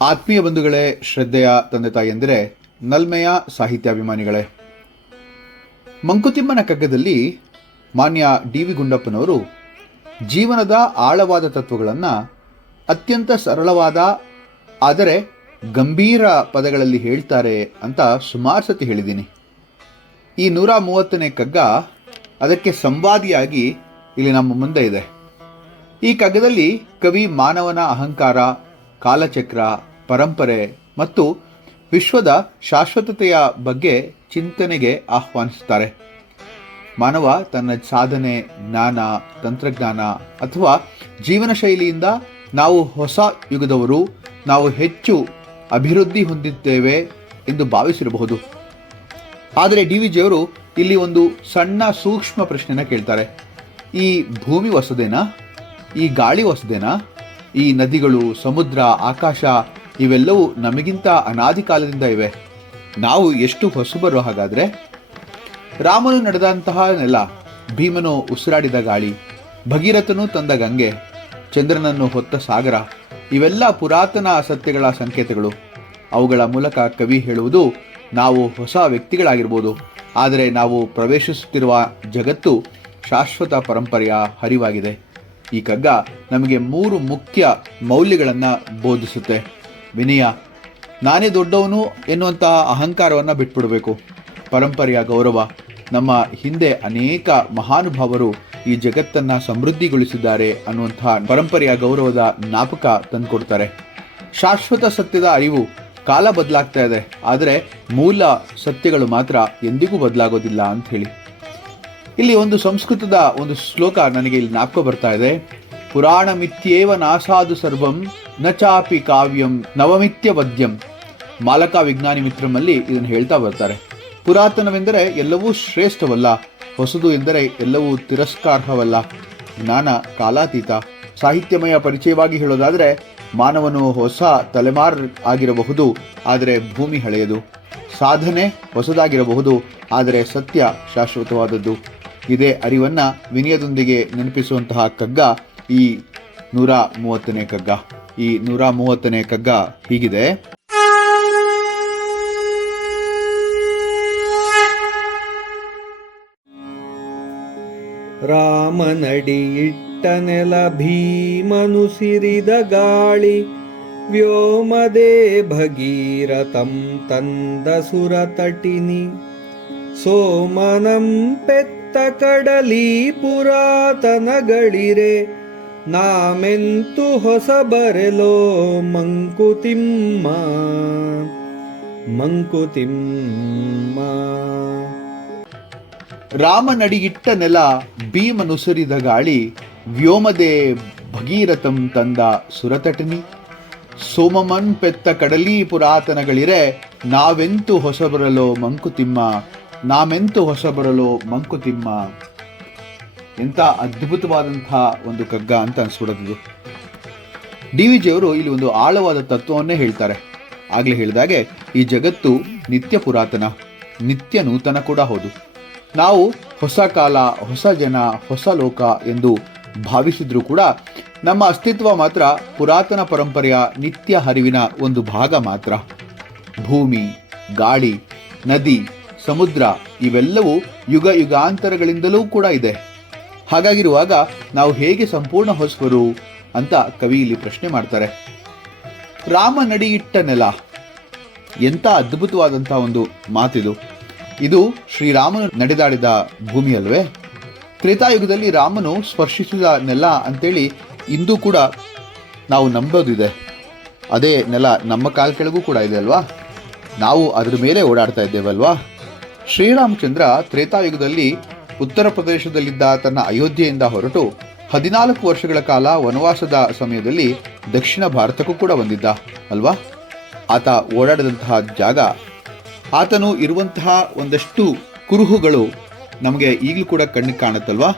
ಆತ್ಮೀಯ ಬಂಧುಗಳೇ, ಶ್ರದ್ಧೆಯ ತಂದೆ ತಾಯಿಯಂದರೆ, ನಲ್ಮೆಯ ಸಾಹಿತ್ಯಾಭಿಮಾನಿಗಳೇ, ಮಂಕುತಿಮ್ಮನ ಕಗ್ಗದಲ್ಲಿ ಮಾನ್ಯ ಡಿ.ವಿ. ಗುಂಡಪ್ಪನವರು ಜೀವನದ ಆಳವಾದ ತತ್ವಗಳನ್ನು ಅತ್ಯಂತ ಸರಳವಾದ ಆದರೆ ಗಂಭೀರ ಪದಗಳಲ್ಲಿ ಹೇಳ್ತಾರೆ ಅಂತ ಸುಮಾರು ಸತಿ ಹೇಳಿದ್ದೀನಿ. ಈ 130ನೇ ಕಗ್ಗ ಅದಕ್ಕೆ ಸಂವಾದಿಯಾಗಿ ಇಲ್ಲಿ ನಮ್ಮ ಮುಂದೆ ಇದೆ. ಈ ಕಗ್ಗದಲ್ಲಿ ಕವಿ ಮಾನವನ ಅಹಂಕಾರ, ಕಾಲಚಕ್ರ, ಪರಂಪರೆ ಮತ್ತು ವಿಶ್ವದ ಶಾಶ್ವತತೆಯ ಬಗ್ಗೆ ಚಿಂತನೆಗೆ ಆಹ್ವಾನಿಸುತ್ತಾರೆ. ಮಾನವ ತನ್ನ ಸಾಧನೆ, ಜ್ಞಾನ, ತಂತ್ರಜ್ಞಾನ ಅಥವಾ ಜೀವನ ಶೈಲಿಯಿಂದ ನಾವು ಹೊಸ ಯುಗದವರು, ನಾವು ಹೆಚ್ಚು ಅಭಿವೃದ್ಧಿ ಹೊಂದಿದ್ದೇವೆ ಎಂದು ಭಾವಿಸಿರಬಹುದು. ಆದರೆ ಡಿ.ವಿ.ಜಿಯವರು ಇಲ್ಲಿ ಒಂದು ಸಣ್ಣ ಸೂಕ್ಷ್ಮ ಪ್ರಶ್ನೆನ ಕೇಳ್ತಾರೆ. ಈ ಭೂಮಿ ಹೊಸದೇನಾ? ಈ ಗಾಳಿ ಹೊಸದೇನಾ? ಈ ನದಿಗಳು, ಸಮುದ್ರ, ಆಕಾಶ ಇವೆಲ್ಲವೂ ನಮಗಿಂತ ಅನಾದಿ ಕಾಲದಿಂದ ಇವೆ. ನಾವು ಎಷ್ಟು ಹೊಸಬರು ಹಾಗಾದರೆ? ರಾಮನು ನಡೆದಂತಹ ನೆಲ, ಭೀಮನು ಉಸಿರಾಡಿದ ಗಾಳಿ, ಭಗೀರಥನು ತಂದ ಗಂಗೆ, ಚಂದ್ರನನ್ನು ಹೊತ್ತ ಸಾಗರ ಇವೆಲ್ಲ ಪುರಾತನ ಸತ್ಯಗಳ ಸಂಕೇತಗಳು. ಅವುಗಳ ಮೂಲಕ ಕವಿ ಹೇಳುವುದು, ನಾವು ಹೊಸ ವ್ಯಕ್ತಿಗಳಾಗಿರ್ಬೋದು, ಆದರೆ ನಾವು ಪ್ರವೇಶಿಸುತ್ತಿರುವ ಜಗತ್ತು ಶಾಶ್ವತ ಪರಂಪರೆಯ ಹರಿವಾಗಿದೆ. ಈ ಕಗ್ಗ ನಮಗೆ 3 ಮುಖ್ಯ ಮೌಲ್ಯಗಳನ್ನು ಬೋಧಿಸುತ್ತೆ. ವಿನಯ, ನಾನೇ ದೊಡ್ಡವನು ಎನ್ನುವಂತಹ ಅಹಂಕಾರವನ್ನು ಬಿಟ್ಬಿಡಬೇಕು. ಪರಂಪರೆಯ ಗೌರವ, ನಮ್ಮ ಹಿಂದೆ ಅನೇಕ ಮಹಾನುಭಾವರು ಈ ಜಗತ್ತನ್ನು ಸಮೃದ್ಧಿಗೊಳಿಸಿದ್ದಾರೆ ಅನ್ನುವಂತಹ ಪರಂಪರೆಯ ಗೌರವದ ಜ್ಞಾಪಕ ತಂದುಕೊಡ್ತಾರೆ. ಶಾಶ್ವತ ಸತ್ಯದ ಅರಿವು, ಕಾಲ ಬದಲಾಗ್ತಾ ಇದೆ, ಆದರೆ ಮೂಲ ಸತ್ಯಗಳು ಮಾತ್ರ ಎಂದಿಗೂ ಬದಲಾಗೋದಿಲ್ಲ ಅಂತ ಹೇಳಿ. ಇಲ್ಲಿ ಒಂದು ಸಂಸ್ಕೃತದ ಒಂದು ಶ್ಲೋಕ ನನಗೆ ಇಲ್ಲಿ ಜ್ಞಾಪಕ ಬರ್ತಾ ಇದೆ. ಪುರಾಣ ಮಿಥ್ಯೇವ ನಾಸಾದು ಸರ್ವಂ ನ ಚಾಪಿ ಕಾವ್ಯಂ ನವಮಿತ್ಯ ವದ್ಯಂ. ಮಾಲಕ ವಿಜ್ಞಾನಿ ಮಿತ್ರಮಲ್ಲಿ ಇದನ್ನು ಹೇಳ್ತಾ ಬರ್ತಾರೆ. ಪುರಾತನವೆಂದರೆ ಎಲ್ಲವೂ ಶ್ರೇಷ್ಠವಲ್ಲ, ಹೊಸದು ಎಂದರೆ ಎಲ್ಲವೂ ತಿರಸ್ಕಾರ್ಹವಲ್ಲ. ಜ್ಞಾನ ಕಾಲಾತೀತ. ಸಾಹಿತ್ಯಮಯ ಪರಿಚಯವಾಗಿ ಹೇಳೋದಾದರೆ, ಮಾನವನು ಹೊಸ ತಲೆಮಾರು ಆಗಿರಬಹುದು, ಆದರೆ ಭೂಮಿ ಹಳೆಯದು. ಸಾಧನೆ ಹೊಸದಾಗಿರಬಹುದು, ಆದರೆ ಸತ್ಯ ಶಾಶ್ವತವಾದದ್ದು. ಇದೇ ಅರಿವನ್ನು ವಿನಯದೊಂದಿಗೆ ನೆನಪಿಸುವಂತಹ ಕಗ್ಗ ಈ 130ನೇ ಕಗ್ಗ. ಈ 130ನೇ ಕಗ್ಗ ಹೀಗಿದೆ. ರಾಮನಡಿಯಿಟ್ಟ ನೆಲ, ಭೀಮನು ಸಿರಿದ ಗಾಳಿ, ವ್ಯೋಮದೇ ಭಗೀರಥಂ ತಂದ ಸುರತಟಿನಿ, ಸೋಮನಂ ಪೆತ್ತ ಕಡಲಿ ಪುರಾತನಗಳಿರೆ, ನಾಮೆಂತು ಹೊಸಬರೆಲೋ ಮಂಕುತಿಮ್ಮ ಮಂಕುತಿಮ್ಮ. ರಾಮನಡಿಯಿಟ್ಟ ನೆಲ, ಭೀಮನುಸಿರಿದ ಗಾಳಿ, ವ್ಯೋಮದೇ ಭಗೀರಥಂ ತಂದ ಸುರತಟಿನಿ, ಸೋಮಮನ್ ಪೆತ್ತ ಕಡಲಿ ಪುರಾತನಗಳಿರೆ, ನಾವೆಂತು ಹೊಸಬರಲೋ ಮಂಕುತಿಮ್ಮ, ನಾಮೆಂತು ಹೊಸಬರಲೋ ಮಂಕುತಿಮ್ಮ. ಎಂಥ ಅದ್ಭುತವಾದಂತಹ ಒಂದು ಕಗ್ಗ ಅಂತ ಅನಿಸ್ಬಿಡೋದು. ಡಿ.ವಿ.ಜಿಯವರು ಇಲ್ಲಿ ಒಂದು ಆಳವಾದ ತತ್ವವನ್ನೇ ಹೇಳ್ತಾರೆ. ಆಗಲೇ ಹೇಳಿದಾಗೆ ಈ ಜಗತ್ತು ನಿತ್ಯ ಪುರಾತನ, ನಿತ್ಯ ನೂತನ ಕೂಡ ಹೌದು. ನಾವು ಹೊಸ ಕಾಲ, ಹೊಸ ಜನ, ಹೊಸ ಲೋಕ ಎಂದು ಭಾವಿಸಿದ್ರೂ ಕೂಡ ನಮ್ಮ ಅಸ್ತಿತ್ವ ಮಾತ್ರ ಪುರಾತನ ಪರಂಪರೆಯ ನಿತ್ಯ ಹರಿವಿನ ಒಂದು ಭಾಗ ಮಾತ್ರ. ಭೂಮಿ, ಗಾಳಿ, ನದಿ, ಸಮುದ್ರ ಇವೆಲ್ಲವೂ ಯುಗ ಯುಗಾಂತರಗಳಿಂದಲೂ ಕೂಡ ಇದೆ. ಹಾಗಾಗಿರುವಾಗ ನಾವು ಹೇಗೆ ಸಂಪೂರ್ಣ ಹೊಸಬರು ಅಂತ ಕವಿ ಇಲ್ಲಿ ಪ್ರಶ್ನೆ ಮಾಡ್ತಾರೆ. ರಾಮ ನಡಿಯಿಟ್ಟ ನೆಲ, ಎಂಥ ಅದ್ಭುತವಾದಂಥ ಒಂದು ಮಾತಿದು. ಇದು ಶ್ರೀರಾಮನು ನಡೆದಾಡಿದ ಭೂಮಿ ಅಲ್ವೇ? ತ್ರೇತಾಯುಗದಲ್ಲಿ ರಾಮನು ಸ್ಪರ್ಶಿಸಿದ ನೆಲ ಅಂತೇಳಿ ಇಂದು ಕೂಡ ನಾವು ನಂಬೋದಿದೆ. ಅದೇ ನೆಲ ನಮ್ಮ ಕಾಲ ಕೆಳಗೂ ಕೂಡ ಇದೆ ಅಲ್ವಾ? ನಾವು ಅದರ ಮೇಲೆ ಓಡಾಡ್ತಾ ಇದ್ದೇವಲ್ವಾ? ಶ್ರೀರಾಮಚಂದ್ರ ತ್ರೇತಾಯುಗದಲ್ಲಿ ಉತ್ತರ ಪ್ರದೇಶದಲ್ಲಿದ್ದ ತನ್ನ ಅಯೋಧ್ಯೆಯಿಂದ ಹೊರಟು 14 ವರ್ಷಗಳ ಕಾಲ ವನವಾಸದ ಸಮಯದಲ್ಲಿ ದಕ್ಷಿಣ ಭಾರತಕ್ಕೂ ಕೂಡ ಬಂದಿದ್ದ ಅಲ್ವಾ? ಆತ ಓಡಾಡಿದಂತಹ ಜಾಗ, ಆತನು ಇರುವಂತಹ ಒಂದಷ್ಟು ಕುರುಹುಗಳು ನಮಗೆ ಈಗಲೂ ಕೂಡ ಕಣ್ಣಿಗೆ ಕಾಣುತ್ತಲ್ವಾ?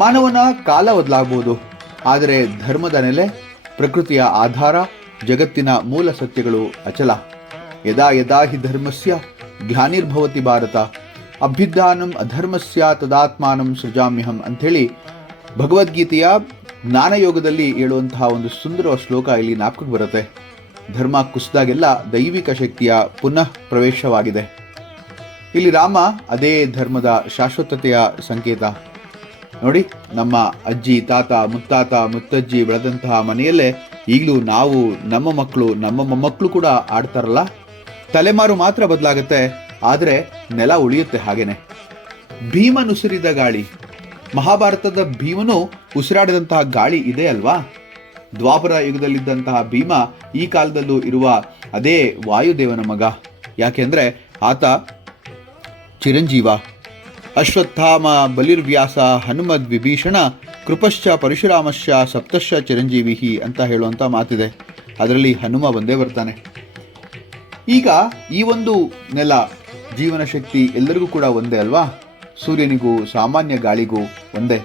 ಮಾನವನ ಕಾಲ ಬದಲಾಗಬಹುದು, ಆದರೆ ಧರ್ಮದ ನೆಲೆ, ಪ್ರಕೃತಿಯ ಆಧಾರ, ಜಗತ್ತಿನ ಮೂಲ ಸತ್ಯಗಳು ಅಚಲ. ಯದಾ ಯದಾ ಹಿ ಧರ್ಮಸ್ಯ ಗ್ಲಾನಿರ್ಭವತಿ ಭಾರತ, ಅಭ್ಯುತ್ಥಾನಂ ಅಧರ್ಮಸ್ಯ ತದಾತ್ಮಾನಂ ಸೃಜಾಮ್ಯಹಂ ಅಂಥೇಳಿ ಭಗವದ್ಗೀತೆಯ ಜ್ಞಾನಯೋಗದಲ್ಲಿ ಹೇಳುವಂತಹ ಒಂದು ಸುಂದರ ಶ್ಲೋಕ ಇಲ್ಲಿ ಜ್ಞಾಪಕಕ್ಕೆ ಬರುತ್ತೆ. ಧರ್ಮ ಕುಸಿದಾಗೆಲ್ಲ ದೈವಿಕ ಶಕ್ತಿಯ ಪುನಃ ಪ್ರವೇಶವಾಗಿದೆ. ಇಲ್ಲಿ ರಾಮ ಅದೇ ಧರ್ಮದ ಶಾಶ್ವತತೆಯ ಸಂಕೇತ. ನೋಡಿ, ನಮ್ಮ ಅಜ್ಜಿ, ತಾತ, ಮುತ್ತಾತ, ಮುತ್ತಜ್ಜಿ ಬೆಳೆದಂತಹ ಮನೆಯಲ್ಲೇ ಈಗಲೂ ನಾವು, ನಮ್ಮ ಮಕ್ಕಳು, ನಮ್ಮ ಮೊಮ್ಮಕ್ಕಳು ಕೂಡ ಆಡ್ತಾರಲ್ಲ. ತಲೆಮಾರು ಮಾತ್ರ ಬದಲಾಗುತ್ತೆ, ಆದರೆ ನೆಲ ಉಳಿಯುತ್ತೆ ಹಾಗೇನೆ. ಭೀಮನುಸಿರಿದ ಗಾಳಿ. ಮಹಾಭಾರತದ ಭೀಮನು ಉಸಿರಾಡಿದಂತಹ ಗಾಳಿ ಇದೆ ಅಲ್ವಾ? ದ್ವಾಪರ ಯುಗದಲ್ಲಿದ್ದಂತಹ ಭೀಮ ಈ ಕಾಲದಲ್ಲೂ ಇರುವ ಅದೇ ವಾಯುದೇವನ ಮಗ. ಯಾಕೆಂದ್ರೆ ಆತ ಚಿರಂಜೀವ. ಅಶ್ವತ್ಥಾಮ ಬಲಿರ್ವ್ಯಾಸ ಹನುಮದ್ ವಿಭೀಷಣ ಕೃಪಶ್ಚ ಪರಶುರಾಮಶ್ಚ ಸಪ್ತಶ್ಚ ಚಿರಂಜೀವಿ ಅಂತ ಹೇಳುವಂಥ ಮಾತಿದೆ. ಅದರಲ್ಲಿ ಹನುಮ ಬಂದೇ ಬರ್ತಾನೆ. ಈಗ ಈ ಒಂದು ನೆಲ, ಜೀವನ ಶಕ್ತಿ ಎಲ್ಲರಿಗೂ ಕೂಡ ಒಂದೇ ಅಲ್ವಾ? ಸೂರ್ಯನಿಗೂ ಸಾಮಾನ್ಯ ಗಾಳಿಗೂ ಒಂದೇ.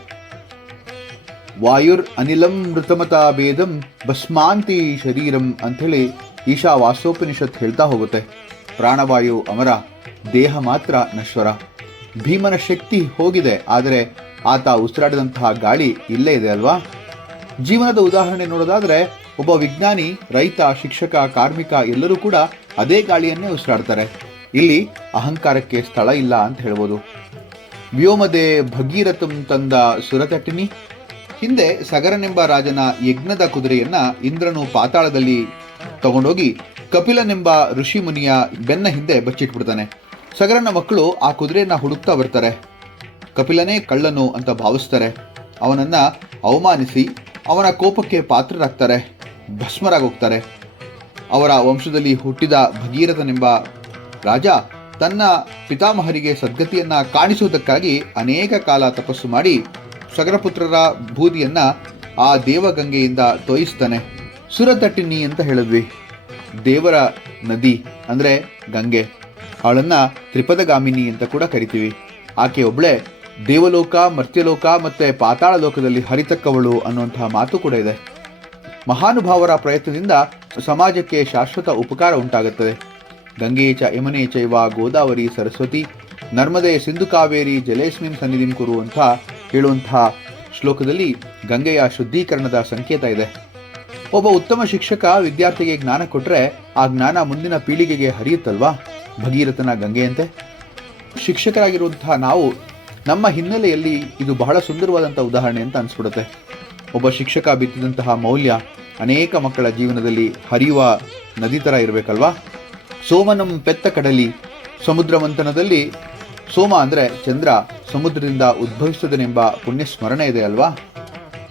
ವಾಯುರ್ ಅನಿಲಂ ಮೃತಮತಾ ಭೇದಂ ಭಸ್ಮಾಂತಿ ಶರೀರಂ ಅಂಥೇಳಿ ಈಶಾವಾಸ್ಯೋಪನಿಷತ್ ಹೇಳ್ತಾ ಹೋಗುತ್ತೆ. ಪ್ರಾಣವಾಯು ಅಮರ, ದೇಹ ಮಾತ್ರ ನಶ್ವರ. ಭೀಮನ ಶಕ್ತಿ ಹೋಗಿದೆ, ಆದರೆ ಆತ ಉಸಿರಾಡಿದಂತಹ ಗಾಳಿ ಇಲ್ಲೇ ಇದೆ ಅಲ್ವಾ? ಜೀವನದ ಉದಾಹರಣೆ ನೋಡೋದಾದ್ರೆ, ಒಬ್ಬ ವಿಜ್ಞಾನಿ, ರೈತ, ಶಿಕ್ಷಕ, ಕಾರ್ಮಿಕ ಎಲ್ಲರೂ ಕೂಡ ಅದೇ ಗಾಳಿಯನ್ನೇ ಉಸಿರಾಡ್ತಾರೆ. ಇಲ್ಲಿ ಅಹಂಕಾರಕ್ಕೆ ಸ್ಥಳ ಇಲ್ಲ ಅಂತ ಹೇಳ್ಬೋದು. ವ್ಯೋಮದೆ ಭಗೀರಥಂ ತಂದ ಸುರತಟಿನಿ. ಹಿಂದೆ ಸಗರನೆಂಬ ರಾಜನ ಯಜ್ಞದ ಕುದುರೆಯನ್ನ ಇಂದ್ರನು ಪಾತಾಳದಲ್ಲಿ ತಗೊಂಡೋಗಿ ಕಪಿಲನೆಂಬ ಋಷಿ ಮುನಿಯ ಬೆನ್ನ ಹಿಂದೆ ಬಚ್ಚಿಟ್ಬಿಡ್ತಾನೆ. ಸಗರನ ಮಕ್ಕಳು ಆ ಕುದುರೆಯನ್ನ ಹುಡುಕ್ತಾ ಬರ್ತಾರೆ. ಕಪಿಲನೇ ಕಳ್ಳನು ಅಂತ ಭಾವಿಸ್ತಾರೆ. ಅವನನ್ನ ಅವಮಾನಿಸಿ ಅವನ ಕೋಪಕ್ಕೆ ಪಾತ್ರರಾಗ್ತಾರೆ, ಭಸ್ಮರಾಗೋಗ್ತಾರೆ. ಅವರ ವಂಶದಲ್ಲಿ ಹುಟ್ಟಿದ ಭಗೀರಥನೆಂಬ ರಾಜ ತನ್ನ ಪಿತಾಮಹರಿಗೆ ಸದ್ಗತಿಯನ್ನ ಕಾಣಿಸುವುದಕ್ಕಾಗಿ ಅನೇಕ ಕಾಲ ತಪಸ್ಸು ಮಾಡಿ ಸಗರಪುತ್ರರ ಬೂದಿಯನ್ನ ಆ ದೇವಗಂಗೆಯಿಂದ ತೋಯಿಸ್ತಾನೆ. ಸುರತಟ್ಟಿನಿ ಅಂತ ಹೇಳಿದ್ವಿ. ದೇವರ ನದಿ ಅಂದ್ರೆ ಗಂಗೆ. ಅವಳನ್ನ ತ್ರಿಪದಗಾಮಿನಿ ಅಂತ ಕೂಡ ಕರಿತೀವಿ. ಆಕೆ ಒಬ್ಳೆ ದೇವಲೋಕ, ಮರ್ತ್ಯಲೋಕ ಮತ್ತೆ ಪಾತಾಳ ಲೋಕದಲ್ಲಿ ಹರಿತಕ್ಕವಳು ಅನ್ನುವಂತಹ ಮಾತು ಕೂಡ ಇದೆ. ಮಹಾನುಭಾವರ ಪ್ರಯತ್ನದಿಂದ ಸಮಾಜಕ್ಕೆ ಶಾಶ್ವತ ಉಪಕಾರ ಉಂಟಾಗುತ್ತದೆ. ಗಂಗೆ ಚ ಯಮುನೆ ಚೈವ ಗೋದಾವರಿ ಸರಸ್ವತಿ ನರ್ಮದೆ ಸಿಂಧು ಕಾವೇರಿ ಜಲೇಸ್ಮಿನ್ ಸನ್ನಿಧಿಂ ಕುರು ಅಂತ ಹೇಳುವಂತಹ ಶ್ಲೋಕದಲ್ಲಿ ಗಂಗೆಯ ಶುದ್ಧೀಕರಣದ ಸಂಕೇತ ಇದೆ. ಒಬ್ಬ ಉತ್ತಮ ಶಿಕ್ಷಕ ವಿದ್ಯಾರ್ಥಿಗೆ ಜ್ಞಾನ ಕೊಟ್ಟರೆ ಆ ಜ್ಞಾನ ಮುಂದಿನ ಪೀಳಿಗೆಗೆ ಹರಿಯುತ್ತಲ್ವಾ? ಭಗೀರಥನ ಗಂಗೆಯಂತೆ ಶಿಕ್ಷಕರಾಗಿರುವಂತಹ ನಾವು ನಮ್ಮ ಹಿನ್ನೆಲೆಯಲ್ಲಿ ಇದು ಬಹಳ ಸುಂದರವಾದಂಥ ಉದಾಹರಣೆ ಅಂತ ಅನಿಸ್ಬಿಡುತ್ತೆ. ಒಬ್ಬ ಶಿಕ್ಷಕ ಬಿತ್ತಿದಂತಹ ಮೌಲ್ಯ ಅನೇಕ ಮಕ್ಕಳ ಜೀವನದಲ್ಲಿ ಹರಿಯುವ ನದಿ ಥರ ಇರಬೇಕಲ್ವಾ? ಸೋಮನಂ ಪೆತ್ತ ಕಡಲಿ. ಸಮುದ್ರ ಮಂಥನದಲ್ಲಿ ಸೋಮ ಅಂದರೆ ಚಂದ್ರ ಸಮುದ್ರದಿಂದ ಉದ್ಭವಿಸುವುದನೆಂಬ ಪುಣ್ಯ ಸ್ಮರಣೆ ಇದೆ ಅಲ್ವಾ?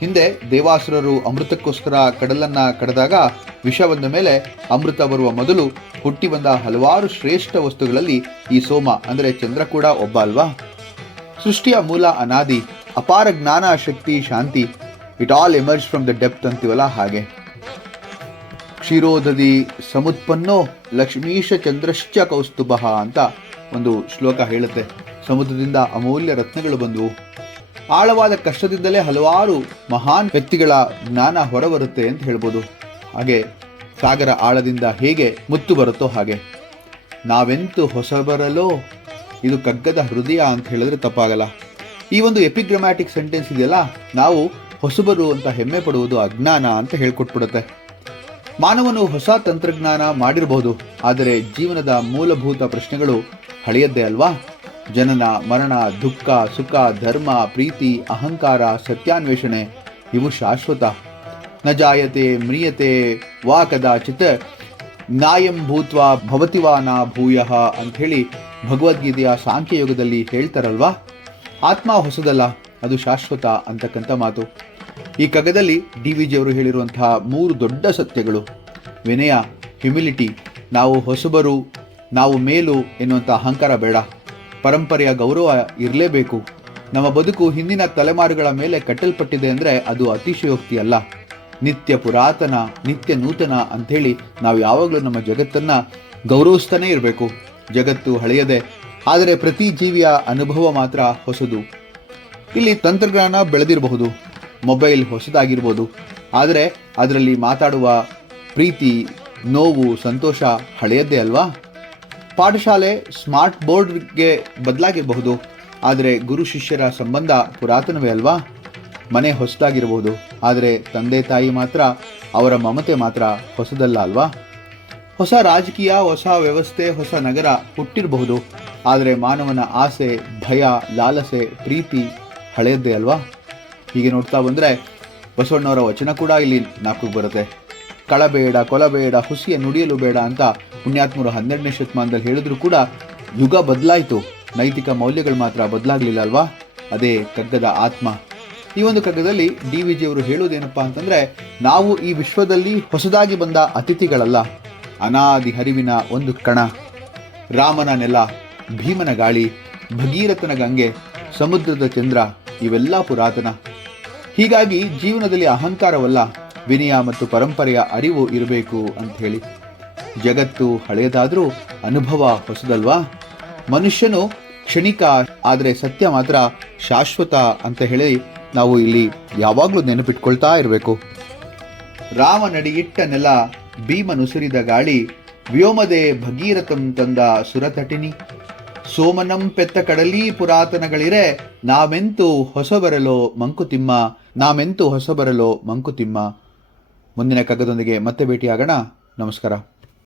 ಹಿಂದೆ ದೇವಾಸುರರು ಅಮೃತಕ್ಕೋಸ್ಕರ ಕಡಲನ್ನ ಕಡಿದಾಗ ವಿಷ ಬಂದ ಮೇಲೆ ಅಮೃತ ಬರುವ ಮೊದಲು ಹುಟ್ಟಿ ಬಂದ ಹಲವಾರು ಶ್ರೇಷ್ಠ ವಸ್ತುಗಳಲ್ಲಿ ಈ ಸೋಮ ಅಂದರೆ ಚಂದ್ರ ಕೂಡ ಒಬ್ಬ ಅಲ್ವಾ? ಸೃಷ್ಟಿಯ ಮೂಲ ಅನಾದಿ, ಅಪಾರ ಜ್ಞಾನ, ಶಕ್ತಿ, ಶಾಂತಿ. It all emerge from the depth ಅಂತೀವಲ್ಲ ಹಾಗೆ. ಕ್ಷೀರೋದದಿ ಸಮುತ್ಪನ್ನೋ ಲಕ್ಷ್ಮೀಶ ಚಂದ್ರಶ್ಚ ಕೌಸ್ತುಭ ಅಂತ ಒಂದು ಶ್ಲೋಕ ಹೇಳುತ್ತೆ. ಸಮುದ್ರದಿಂದ ಅಮೂಲ್ಯ ರತ್ನಗಳು ಬಂದವು. ಆಳವಾದ ಕಷ್ಟದಿಂದಲೇ ಹಲವಾರು ಮಹಾನ್ ವ್ಯಕ್ತಿಗಳ ಜ್ಞಾನ ಹೊರಬರುತ್ತೆ ಅಂತ ಹೇಳ್ಬೋದು. ಹಾಗೆ ಸಾಗರ ಆಳದಿಂದ ಹೇಗೆ ಮುತ್ತು ಬರುತ್ತೋ ಹಾಗೆ ನಾವೆಂತು ಹೊಸಬರಲೋ ಇದು ಕಗ್ಗದ ಹೃದಯ ಅಂತ ಹೇಳಿದ್ರೆ ತಪ್ಪಾಗಲ್ಲ. ಈ ಒಂದು ಎಪಿಗ್ರಾಮ್ಯಾಟಿಕ್ ಸೆಂಟೆನ್ಸ್ ಇದೆಯಲ್ಲ, ನಾವು ಹೊಸಬರು ಅಂತ ಹೆಮ್ಮೆ ಪಡುವುದು ಅಜ್ಞಾನ ಅಂತ ಹೇಳ್ಕೊಟ್ಬಿಡುತ್ತೆ. ಮಾನವನು ಹೊಸ ತಂತ್ರಜ್ಞಾನ ಮಾಡಿರಬಹುದು, ಆದರೆ ಜೀವನದ ಮೂಲಭೂತ ಪ್ರಶ್ನೆಗಳು ಹಳೆಯದ್ದೇ ಅಲ್ವಾ? ಜನನ, ಮರಣ, ದುಃಖ, ಸುಖ, ಧರ್ಮ, ಪ್ರೀತಿ, ಅಹಂಕಾರ, ಸತ್ಯಾನ್ವೇಷಣೆ ಇವು ಶಾಶ್ವತ. ನ ಜಾಯತೆ ಮ್ರಿಯತೆ ವಾ ಕದಾಚಿತ್ ನಾಯಂ ಭೂತ್ವಾ ಭವತಿ ವಾ ನಾ ಭೂಯಃ ಅಂಥೇಳಿ ಭಗವದ್ಗೀತೆಯ ಸಾಂಖ್ಯಯೋಗದಲ್ಲಿ ಹೇಳ್ತಾರಲ್ವಾ? ಆತ್ಮ ಹೊಸದಲ್ಲ, ಅದು ಶಾಶ್ವತ ಅಂತಕ್ಕಂಥ ಮಾತು. ಈ ಕಗ್ಗದಲ್ಲಿ DVG ಅವರು ಹೇಳಿರುವಂತಹ 3 ದೊಡ್ಡ ಸತ್ಯಗಳು: ವಿನಯ, ಹ್ಯುಮಿಲಿಟಿ, ನಾವು ಹೊಸಬರು, ನಾವು ಮೇಲು ಎನ್ನುವಂಥ ಅಹಂಕಾರ ಬೇಡ. ಪರಂಪರೆಯ ಗೌರವ ಇರಲೇಬೇಕು. ನಮ್ಮ ಬದುಕು ಹಿಂದಿನ ತಲೆಮಾರುಗಳ ಮೇಲೆ ಕಟ್ಟಲ್ಪಟ್ಟಿದೆ ಅಂದರೆ ಅದು ಅತಿಶಯೋಕ್ತಿ ಅಲ್ಲ. ನಿತ್ಯ ಪುರಾತನ, ನಿತ್ಯ ನೂತನ ಅಂಥೇಳಿ ನಾವು ಯಾವಾಗಲೂ ನಮ್ಮ ಜಗತ್ತನ್ನು ಗೌರವಿಸ್ತಾನೇ ಇರಬೇಕು. ಜಗತ್ತು ಹಳೆಯದೇ, ಆದರೆ ಪ್ರತಿ ಜೀವಿಯ ಅನುಭವ ಮಾತ್ರ ಹೊಸದು. ಇಲ್ಲಿ ತಂತ್ರಜ್ಞಾನ ಬೆಳೆದಿರಬಹುದು, ಮೊಬೈಲ್ ಹೊಸದಾಗಿರ್ಬೋದು, ಆದರೆ ಅದರಲ್ಲಿ ಮಾತಾಡುವ ಪ್ರೀತಿ, ನೋವು, ಸಂತೋಷ ಹಳೆಯದ್ದೇ ಅಲ್ವಾ? ಪಾಠಶಾಲೆ ಸ್ಮಾರ್ಟ್ ಬೋರ್ಡ್ಗೆ ಬದಲಾಗಿರಬಹುದು, ಆದರೆ ಗುರು ಶಿಷ್ಯರ ಸಂಬಂಧ ಪುರಾತನವೇ ಅಲ್ವಾ? ಮನೆ ಹೊಸದಾಗಿರಬಹುದು, ಆದರೆ ತಂದೆ ತಾಯಿ ಮಾತ್ರ, ಅವರ ಮಮತೆ ಮಾತ್ರ ಹೊಸದಲ್ಲ ಅಲ್ವಾ? ಹೊಸ ರಾಜಕೀಯ, ಹೊಸ ವ್ಯವಸ್ಥೆ, ಹೊಸ ನಗರ ಹುಟ್ಟಿರಬಹುದು. ಆದರೆ ಮಾನವನ ಆಸೆ, ಭಯ, ಲಾಲಸೆ, ಪ್ರೀತಿ ಹಳೆಯದ್ದೇ ಅಲ್ವಾ? ಹೀಗೆ ನೋಡ್ತಾ ಬಂದರೆ ಬಸವಣ್ಣವರ ವಚನ ಕೂಡ ಇಲ್ಲಿ ಜ್ಞಾಪಕಕ್ಕೆ ಬರುತ್ತೆ. ಕಳಬೇಡ, ಕೊಲಬೇಡ, ಹುಸಿಯ ನುಡಿಯಲು ಬೇಡ ಅಂತ ಪುಣ್ಯಾತ್ಮರು 12ನೇ ಶತಮಾನದಲ್ಲಿ ಹೇಳಿದ್ರು ಕೂಡ ಯುಗ ಬದಲಾಯಿತು, ನೈತಿಕ ಮೌಲ್ಯಗಳು ಮಾತ್ರ ಬದಲಾಗಲಿಲ್ಲ ಅಲ್ವಾ? ಅದೇ ಕಗ್ಗದ ಆತ್ಮ. ಈ ಒಂದು ಕಗ್ಗದಲ್ಲಿ DVG ಅವರು ಹೇಳೋದೇನಪ್ಪ ಅಂತಂದರೆ, ನಾವು ಈ ವಿಶ್ವದಲ್ಲಿ ಹೊಸದಾಗಿ ಬಂದ ಅತಿಥಿಗಳಲ್ಲ, ಅನಾದಿ ಹರಿವಿನ ಒಂದು ಕಣ. ರಾಮನ ನೆಲ, ಭೀಮನ ಗಾಳಿ, ಭಗೀರಥನ ಗಂಗೆ, ಸಮುದ್ರದ ಚಂದ್ರ ಇವೆಲ್ಲ ಪುರಾತನ. ಹೀಗಾಗಿ ಜೀವನದಲ್ಲಿ ಅಹಂಕಾರವಲ್ಲ, ವಿನಯ ಮತ್ತು ಪರಂಪರೆಯ ಅರಿವು ಇರಬೇಕು ಅಂತ ಹೇಳಿ. ಜಗತ್ತು ಹಳೆಯದಾದರೂ ಅನುಭವ ಹೊಸದಲ್ವಾ? ಮನುಷ್ಯನು ಕ್ಷಣಿಕ, ಆದರೆ ಸತ್ಯ ಮಾತ್ರ ಶಾಶ್ವತ ಅಂತ ಹೇಳಿ ನಾವು ಇಲ್ಲಿ ಯಾವಾಗಲೂ ನೆನಪಿಟ್ಕೊಳ್ತಾ ಇರಬೇಕು. ರಾಮ ನಡಿಯಿಟ್ಟ ನೆಲ, ಭೀಮನುಸಿರಿದ ಗಾಳಿ, ವ್ಯೋಮದೆ ಭಗೀರಥಂ ತಂದ ಸುರತಟಿನಿ, ಸೋಮನಂ ಪೆತ್ತ ಕಡಲಿ ಪುರಾತನಗಳಿರೆ, ನಾವೆಂತೂ ಹೊಸಬರಲೋ ಮಂಕುತಿಮ್ಮ, ನಾವೆಂತೂ ಹೊಸಬರಲೋ ಮಂಕುತಿಮ್ಮ. ಮುಂದಿನ ಕಗ್ಗದೊಂದಿಗೆ ಮತ್ತೆ ಭೇಟಿಯಾಗೋಣ. ನಮಸ್ಕಾರ.